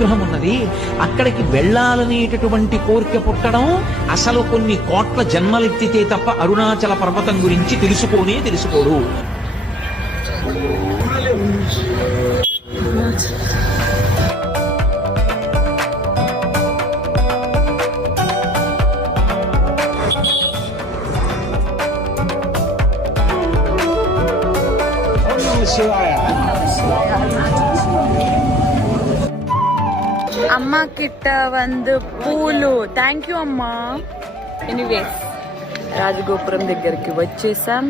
గ్రహం ఉన్నది. అక్కడికి వెళ్ళాలనేటటువంటి కోరిక పుట్టడం అసలు కొన్ని కోట్ల జన్మలెత్తితే తప్ప అరుణాచల పర్వతం గురించి తెలుసుకోడు. అమ్మ కిట్ట వందు పూలు. థ్యాంక్ యూ అమ్మా. ఎనీవే రాజగోపురం దగ్గరికి వచ్చేసాం.